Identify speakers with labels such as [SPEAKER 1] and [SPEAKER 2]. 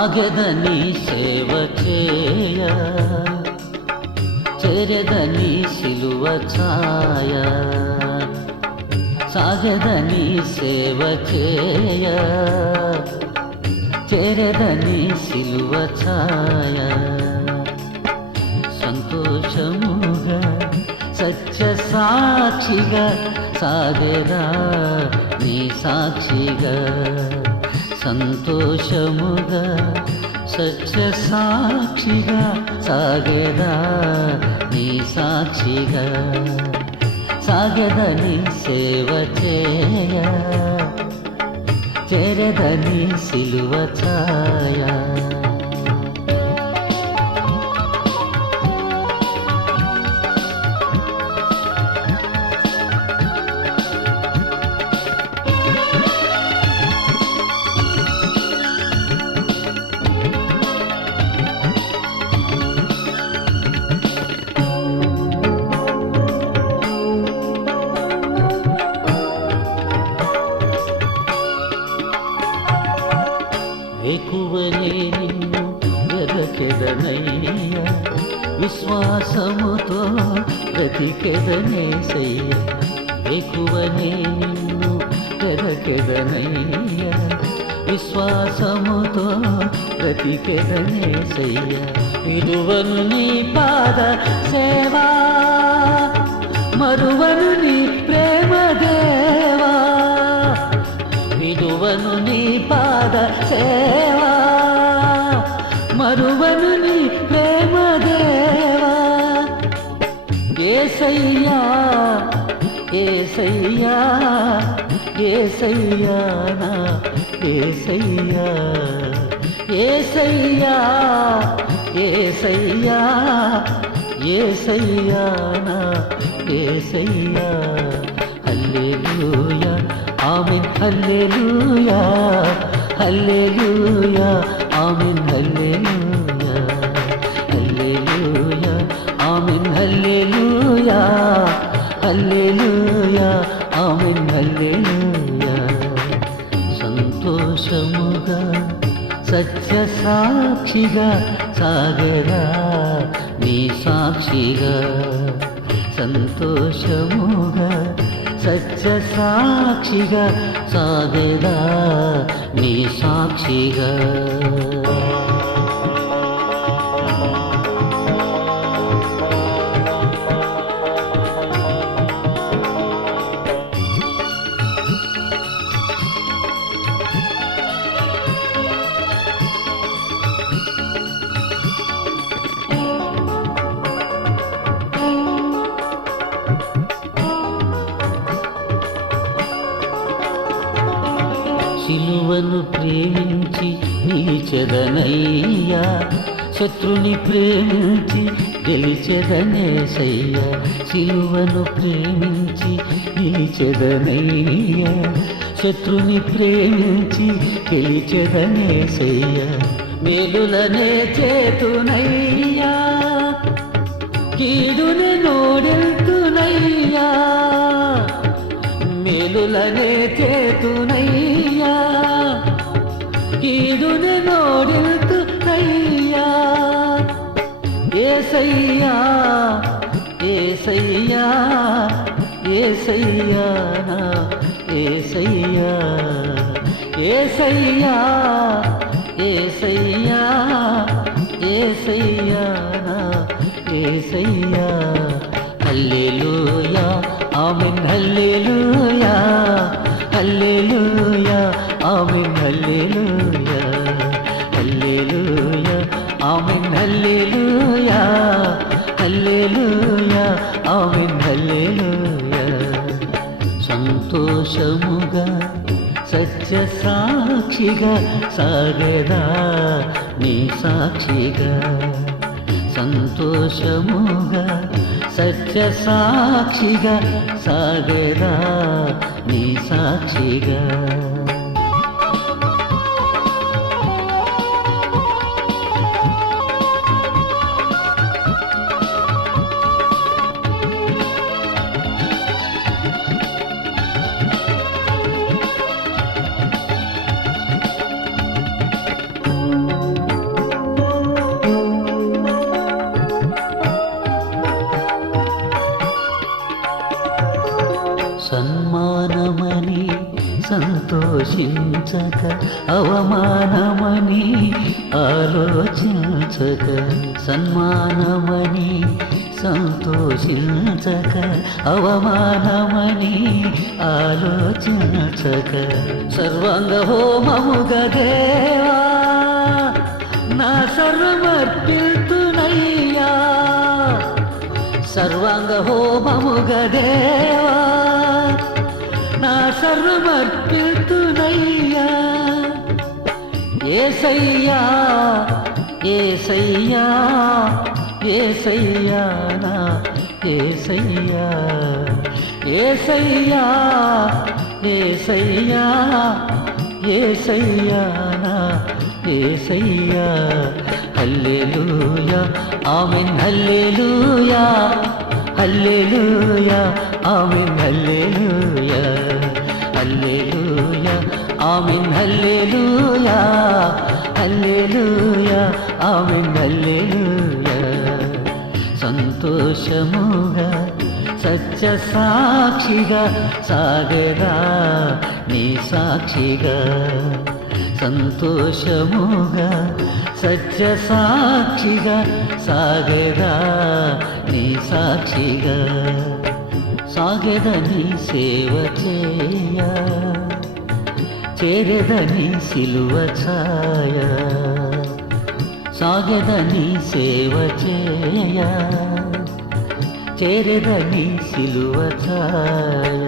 [SPEAKER 1] ఆగదని సేవ చేయ చెరదని సిలువ ఛాయ సాగదని సేవ చేయ చెరదని సిలువ ఛాయ. సంతోషముగా సత్య సాక్షిగా సాగరా నీ సాక్షిగా. సంతోషముగా సత్య సాక్షిగా సాగరా నీ సాక్షిగా. సాగదని సేవ చేయ చెరదని సిలువ ఛాయా. ఎక్కువనే నిన్ను వెదకెదనయ్య. విశ్వాసముతో బ్రతికెదనేసయ్య ఎక్కువనే నిన్ను వెదకెదనయ్య. విశ్వాసముతో బ్రతికెదనేసయ్య విలువను నీ పాద సేవా మరువను నీ ప్రేమ దేవా. విడువను నీ పాద సేవా. మరువను నీ ప్రేమ దేవా. ఏసయ్యా ఏసయ్యా ఏసయ్యా నా ఏసయ్యా. ఏసయ్యా ఏసయ్యా ఏసయ్యా నా ఏసయ్యా. Hallelujah amen hallelujah hallelujah amen hallelujah. సంతోషముగా సత్య సాక్షిగా సాగరా నీ సాక్షిగా. సంతోషముగా సత్య సాక్షిగా సాగరా నీ సాక్షిగా. శిలువను ప్రేమించి నీచెదనయ్యా శత్రుని ప్రేమించి గెలిచెదనేసయ్యా శిలువను ప్రేమించి నిలిచెదనయ్యా. శత్రుని ప్రేమించి గెలిచెదనేసయ్యా మేలులనే చేతునయ్యా. కీడుని నోడెల్తునయ్యా మేలులనే చేతునయ్యా. ఏసయ్యా ఏసయ్యా ఏసయ్యా ఏసయ్యా ఏసయ్యా ఏసయ్యా. హల్లెలూయా ఆమెన్ హల్లెలూయా హల్లెలూయా. సత్య సాక్షిగా సాగదా నీ సాక్షిగా. సంతోషముగా సత్య సాక్షిగా సాగదా నీ సాక్షిగా. సంతోషించక అవమానమని ఆలోచించక సన్మానమని సంతోషించక అవమానమని ఆలోచించక. సర్వాంగ హోమముగా దేవా నా సర్వమర్పితునయ్యా సర్వాంగ హోమముగా దేవా నా సర్వమర్పిల్తునయ్యా ఏసయ్యా ఏసయ్యా ఏసయ్యా నా ఏసయ్యా. ఏసయ్యా ఏసయ్యా ఏసయ్యా నా ఏసయ్యా. Hallelujah amen hallelujah hallelujah. Amen hallelujah hallelujah amen hallelujah. సంతోషముగా సత్య సాక్షిగా సాగరా నీ సాక్షిగా. సంతోషముగా సత్య సాక్షిగా సాగరా నీ సాక్షిగా. సాగద నీ సేవ చే చేరదని సిలువ ఛాయ సాగదని సేవ చేయ చేరదని సిలువ ఛాయ.